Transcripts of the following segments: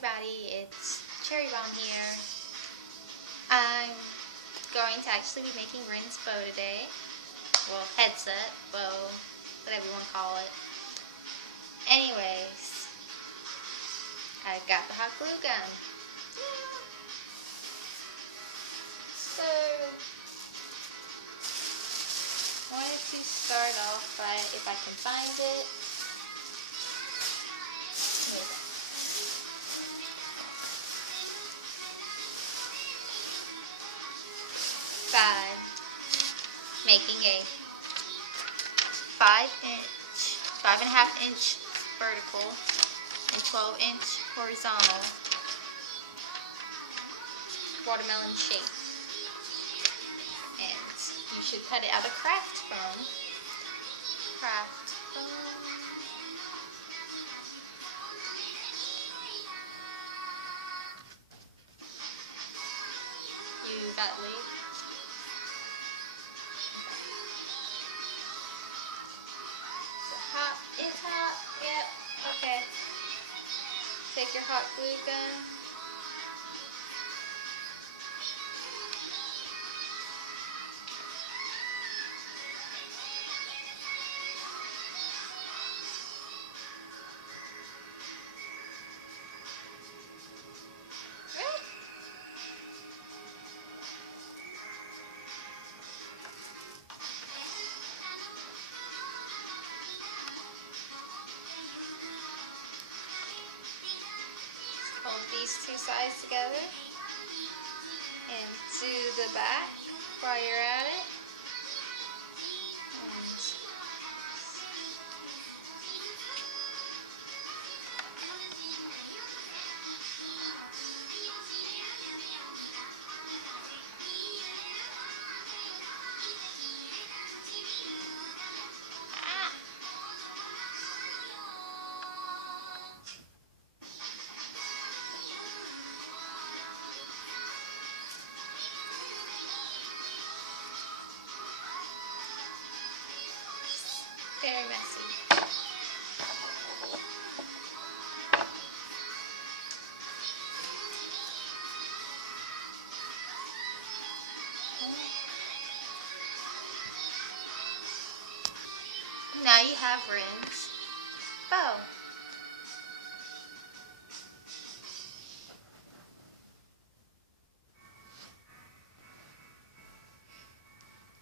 everybody, it's Cherry Bomb here. I'm going to actually be making Rin's bow today. Well, headset, bow, whatever you want to call it. Anyways, I've got the hot glue gun. So, I wanted to start off by, if I can find it, by making a 5.5-inch vertical and 12-inch horizontal watermelon shape. And you should cut it out of craft foam. You got lead? It's hot, yep, okay. Take your hot glue gun. Really? Hold these two sides together and do the back while you're at it. Very messy. Now you have Rin's bow.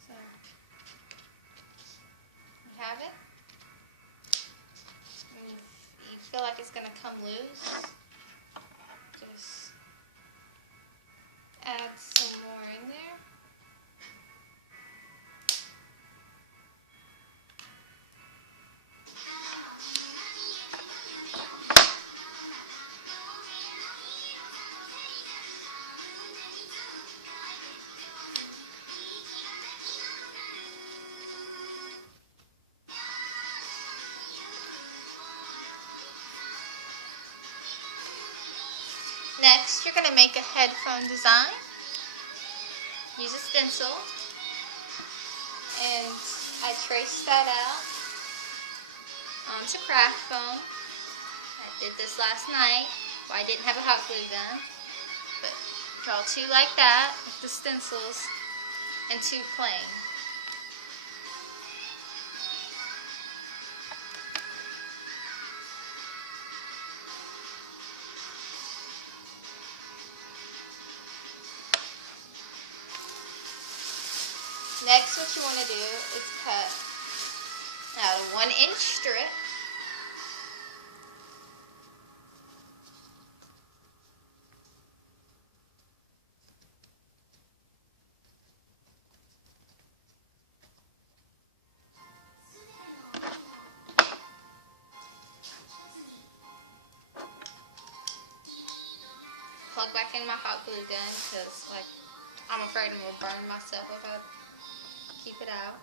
So, you have it. If you feel like it's going to come loose, just add some more in there. Next, you're going to make a headphone design. Use a stencil. And I traced that out onto craft foam. I did this last night while I didn't have a hot glue gun. But draw two like that with the stencils and two plain. Next, what you want to do is cut out a 1-inch strip. Plug back in my hot glue gun because, like, I'm afraid I'm gonna burn myself if I keep it out.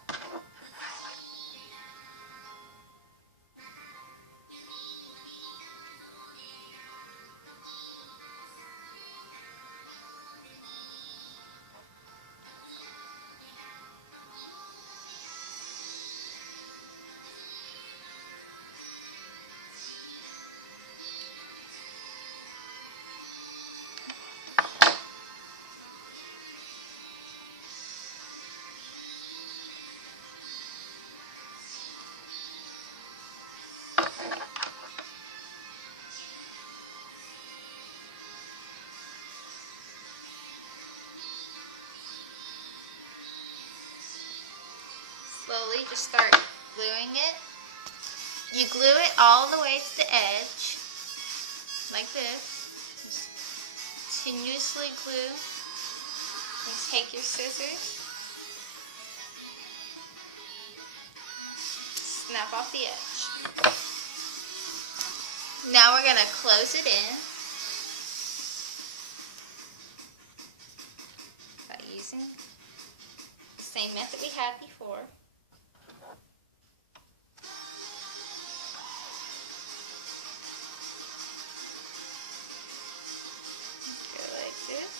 you just start gluing it. You glue it all the way to the edge, like this. Just continuously glue. And take your scissors, snap off the edge. Now we're going to close it in by using the same method we had before. Go like this.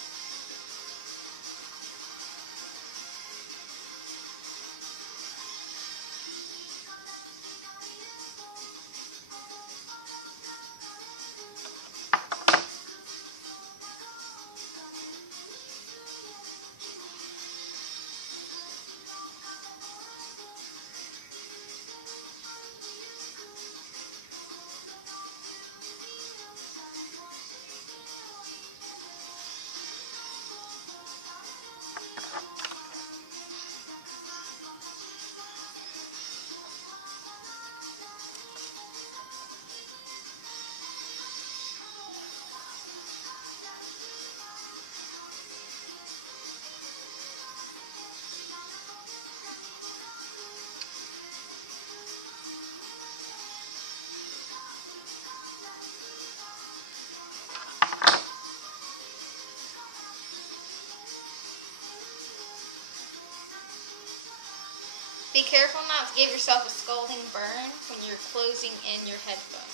Be careful not to give yourself a scalding burn when you're closing in your headphone.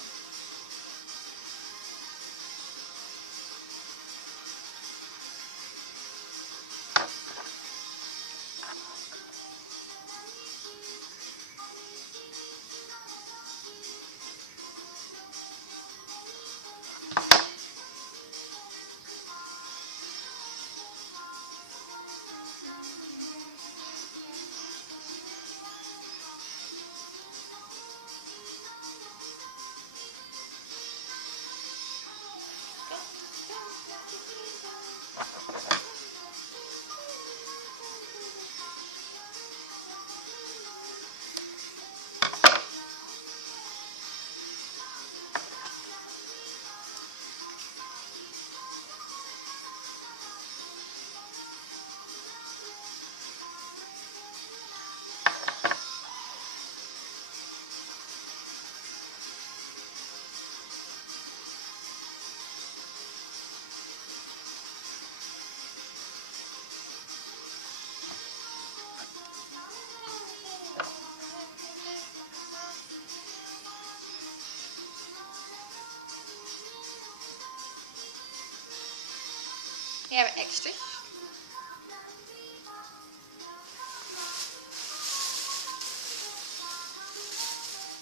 You have an extra.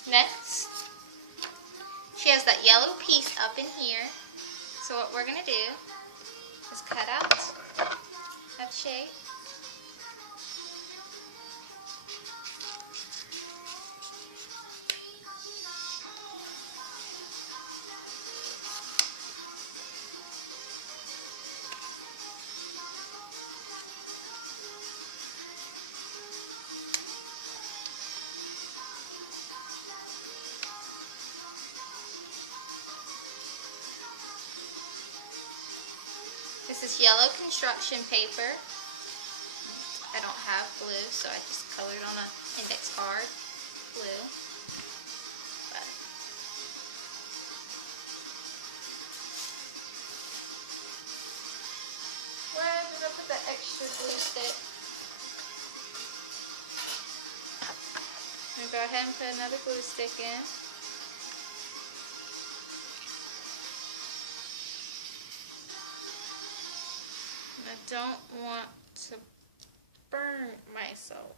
Next, she has that yellow piece up in here. So what we're going to do is cut out that shape. This is yellow construction paper. I don't have blue, so I just colored on an index card blue. But where did I put that extra glue stick? I'm going to go ahead and put another glue stick in. I don't want to burn myself.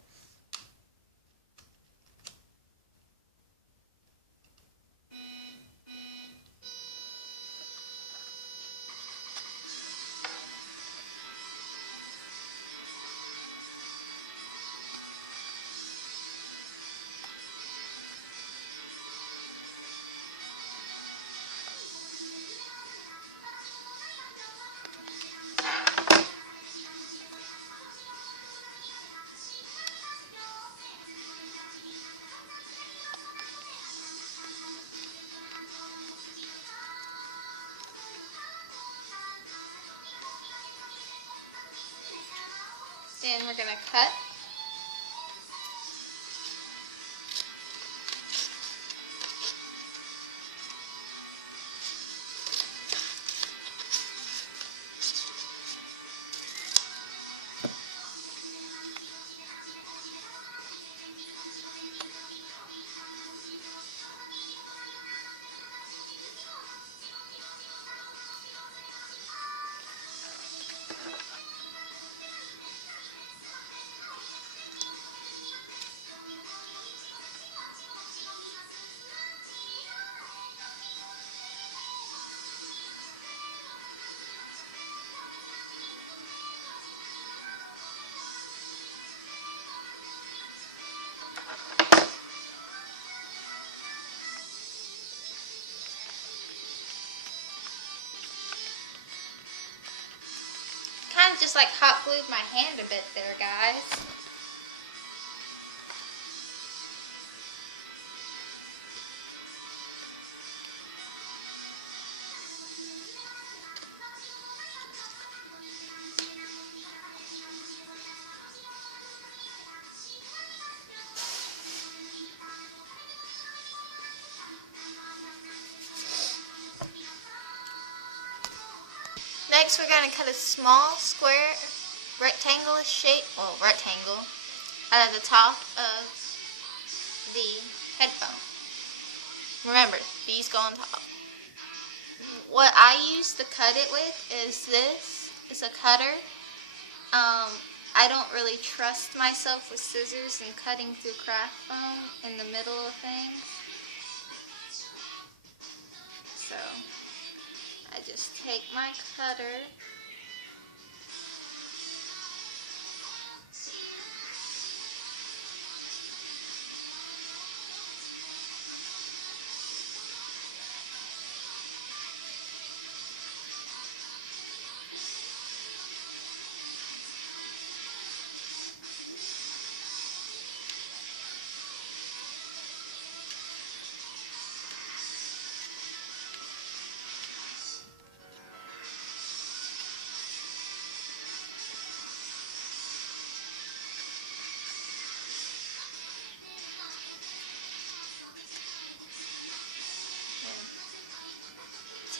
Then we're going to cut. Kind of just like hot glued my hand a bit there, guys. Next, we're going to cut a small square rectangular shape, well, rectangle, out of the top of the headphone. Remember, these go on top. What I use to cut it with is this. It's a cutter. I don't really trust myself with scissors and cutting through craft foam in the middle of things. So I just take my cutter .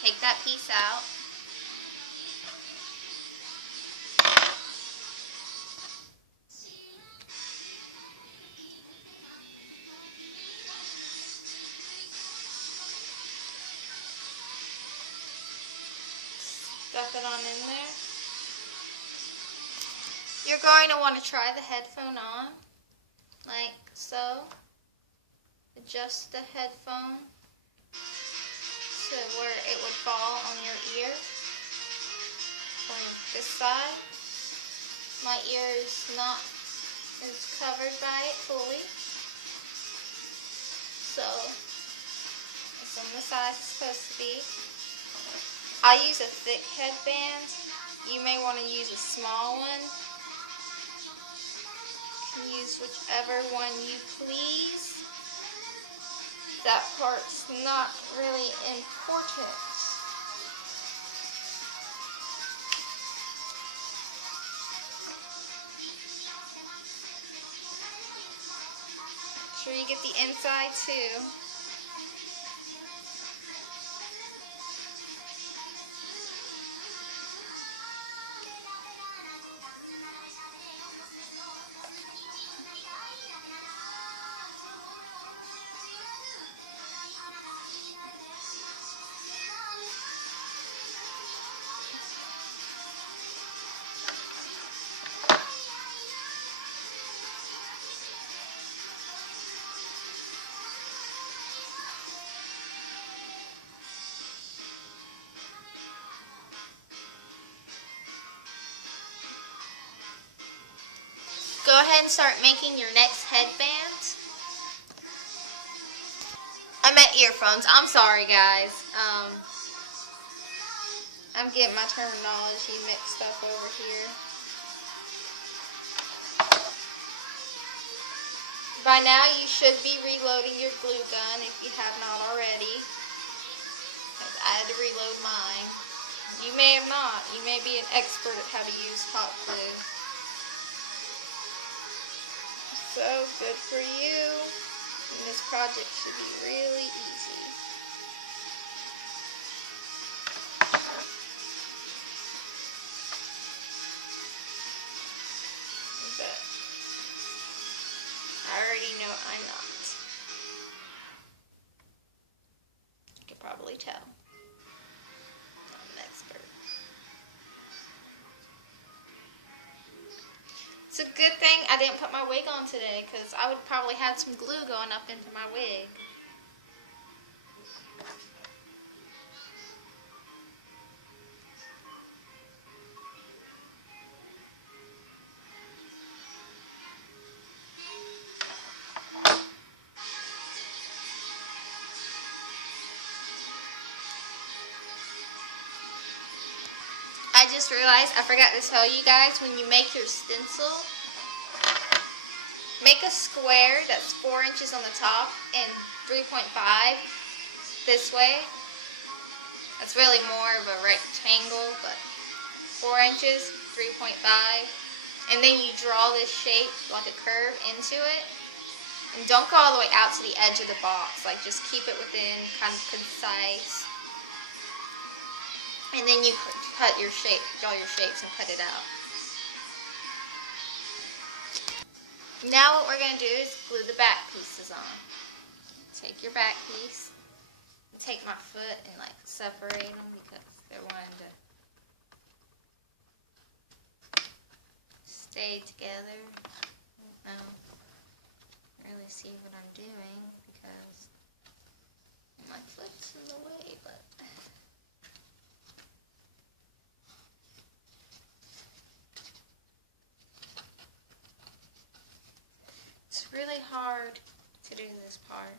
Take that piece out. Stuff it on in there. You're going to want to try the headphone on, like so. Adjust the headphone to where it would fall on your ear. On this side, my ear is covered by it fully. So it's on the side it's supposed to be. I use a thick headband. You may want to use a small one. You can use whichever one you please. That part's not really important. Make sure you get the inside too. Go ahead and start making your next headband. I meant earphones. I'm sorry, guys. I'm getting my terminology mixed up over here. By now, you should be reloading your glue gun if you have not already. Because I had to reload mine. You may have not. You may be an expert at how to use hot glue. so good for you. And this project should be really easy. But I already know I'm not. You can probably tell. I'm an expert. It's a good thing I didn't put my wig on today, because I would probably have some glue going up into my wig. I just realized I forgot to tell you guys, when you make your stencil, make a square that's 4 inches on the top and 3.5 this way. That's really more of a rectangle, but 4 inches, 3.5. And then you draw this shape like a curve into it. And don't go all the way out to the edge of the box. Like, just keep it within, kind of concise. And then you cut your shape, draw your shapes and cut it out. Now what we're going to do is glue the back pieces on. Take your back piece, and take my foot and like separate them because they're wanting to stay together. I don't really see what I'm doing because my foot's in the way, but it's really hard to do this part.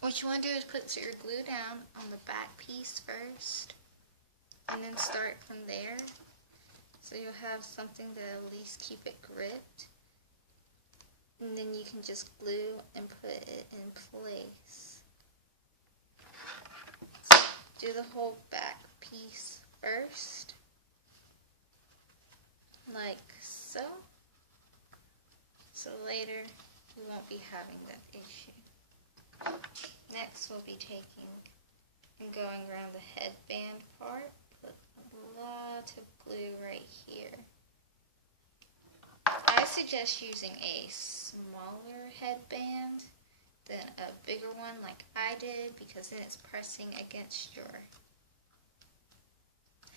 What you want to do is put your glue down on the back piece first, and then start from there, so you'll have something to at least keep it gripped, and then you can just glue and put it in place. So do the whole back piece first, like so, so later you won't be having that issue. Next, we'll be taking and going around the headband part. Put a lot of glue right here. I suggest using a smaller headband than a bigger one like I did, because then it's pressing against your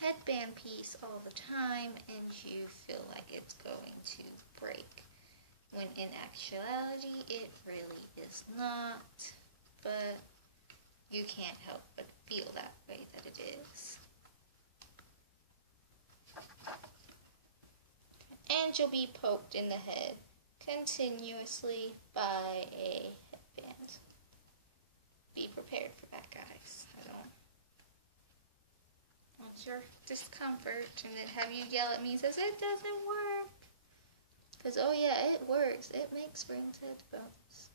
headband piece all the time and you feel like it's going to break. When in actuality, it really is not, but you can't help but feel that way that it is. And you'll be poked in the head continuously by a headband. Be prepared for that, guys. I don't want your discomfort and then have you yell at me and says, it doesn't work. Because, oh yeah, it works. It makes Rin's head bounce.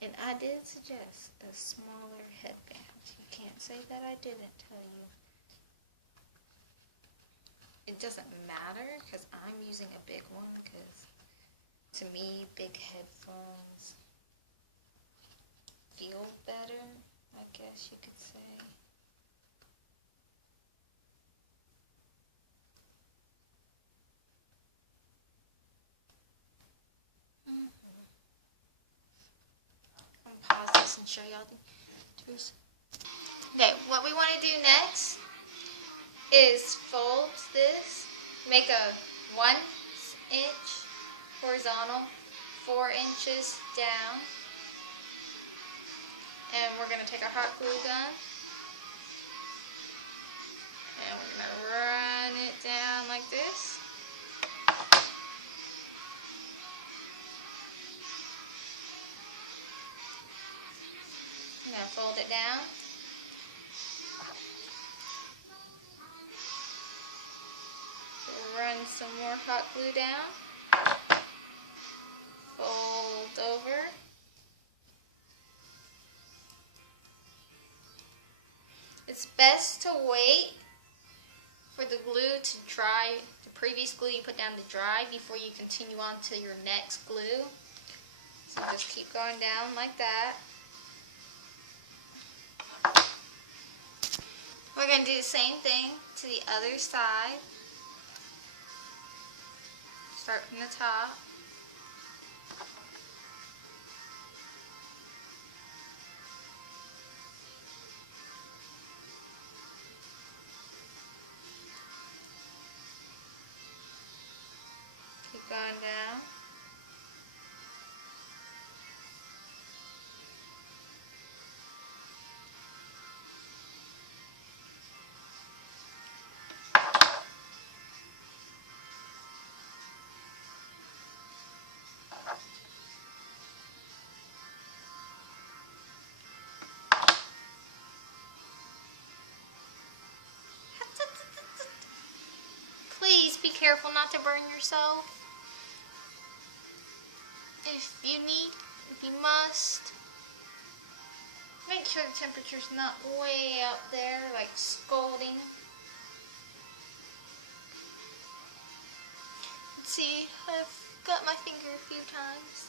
And I did suggest a smaller headband. You can't say that I didn't tell you. It doesn't matter because I'm using a big one, because to me, big headphones feel better, I guess you could say. Pause this and show y'all the truth. Okay, what we want to do next is fold this, make a 1 inch horizontal, 4 inches down, and we're going to take our hot glue gun and we're going to run it down like this. fold it down. Run some more hot glue down. Fold over. It's best to wait for the glue to dry, the previous glue you put down to dry before you continue on to your next glue. So just keep going down like that. We're going to do the same thing to the other side. Start from the top. Keep going down. Please be careful not to burn yourself. If you must, make sure the temperature's not way up there, like scalding. See, I've got my finger a few times.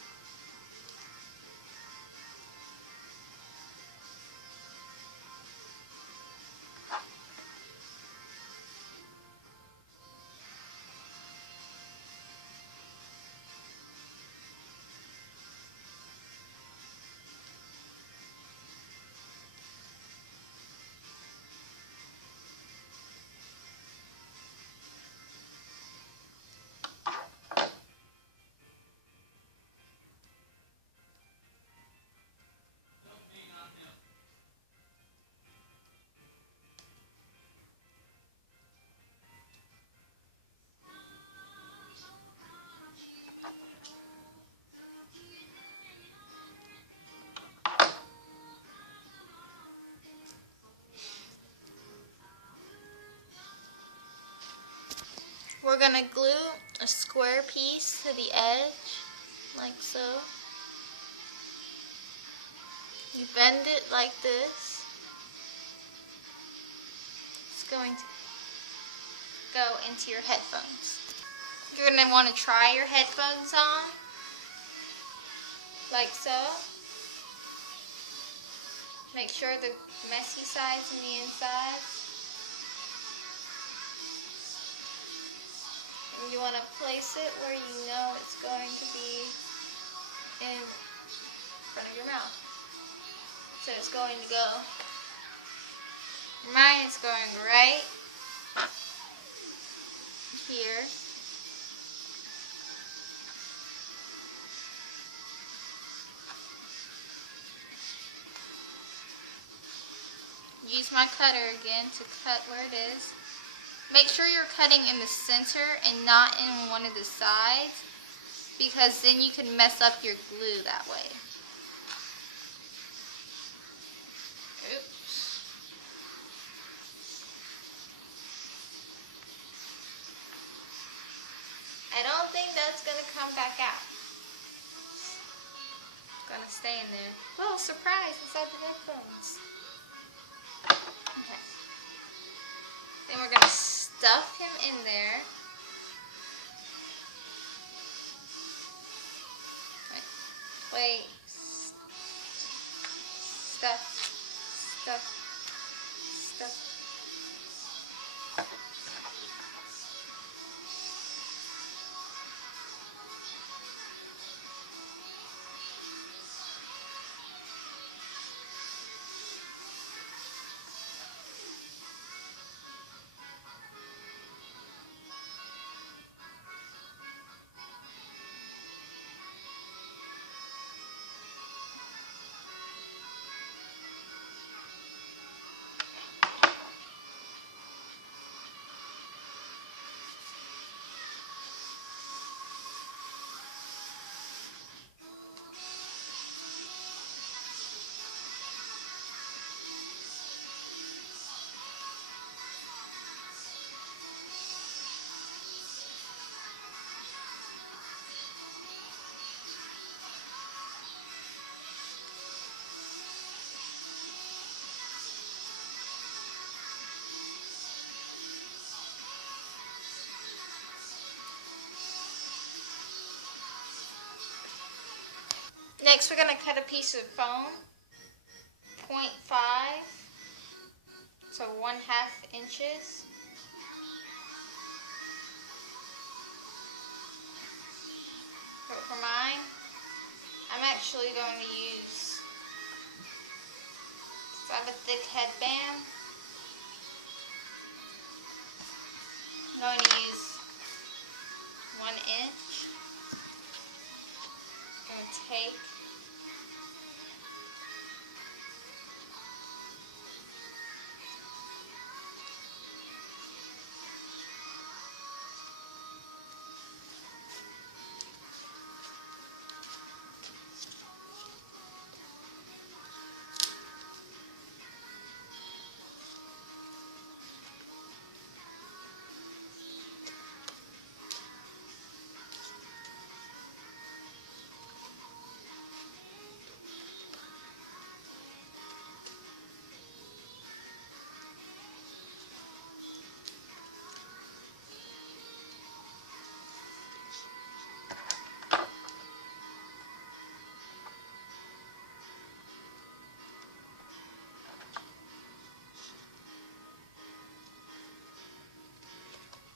We're going to glue a square piece to the edge, like so. You bend it like this. It's going to go into your headphones. You're going to want to try your headphones on, like so. Make sure the messy sides and the inside. You want to place it where you know it's going to be in front of your mouth. So it's going to go, mine is going right here. Use my cutter again to cut where it is. Make sure you're cutting in the center and not in one of the sides, because then you can mess up your glue that way. Oops. I don't think that's going to come back out. It's going to stay in there. Little surprise inside the headphones. Okay. Then we're going to stuff him in there. Wait. Stuff. Next we're going to cut a piece of foam, 0.5, so 1/2 inches. But for mine, I'm actually going to use, so I have a thick headband, I'm going to use 1 inch. I'm going to take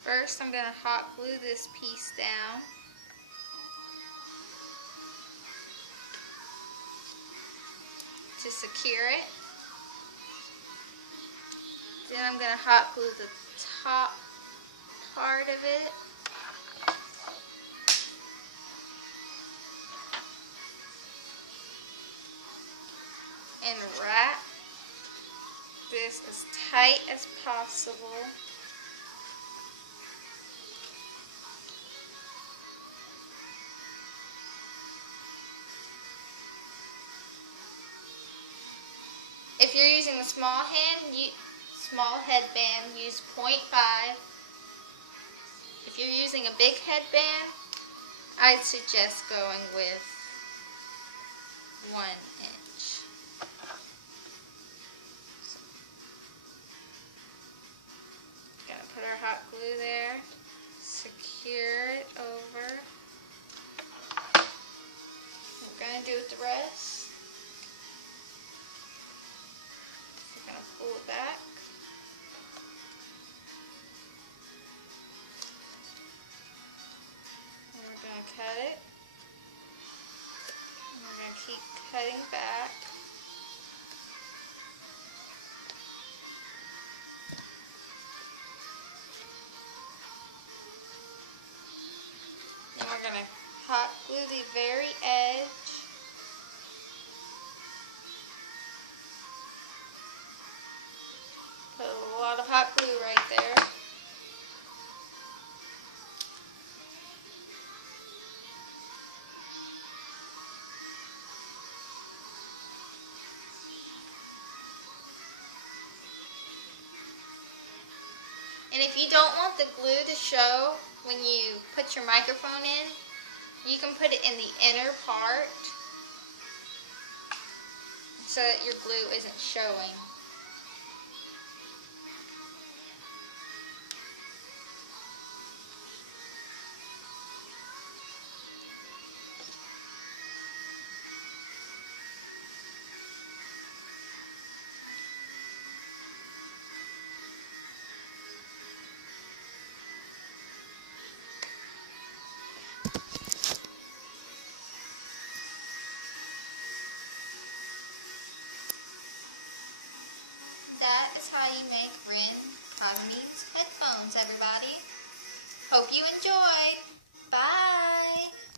First, I'm going to hot glue this piece down. To secure it. Then I'm going to hot glue the top part of it. And wrap this as tight as possible. If you're using a small headband, use 0.5. If you're using a big headband, I'd suggest going with 1 inch. So, gonna put our hot glue there, secure it over. We're gonna do with the rest. Pull it back. And we're going to cut it. And we're going to keep cutting back. And we're going to hot glue the very edge. Put a lot of hot glue right there. And if you don't want the glue to show when you put your microphone in, you can put it in the inner part so that your glue isn't showing. That is how you make Rin Headphones, everybody. Hope you enjoyed. Bye!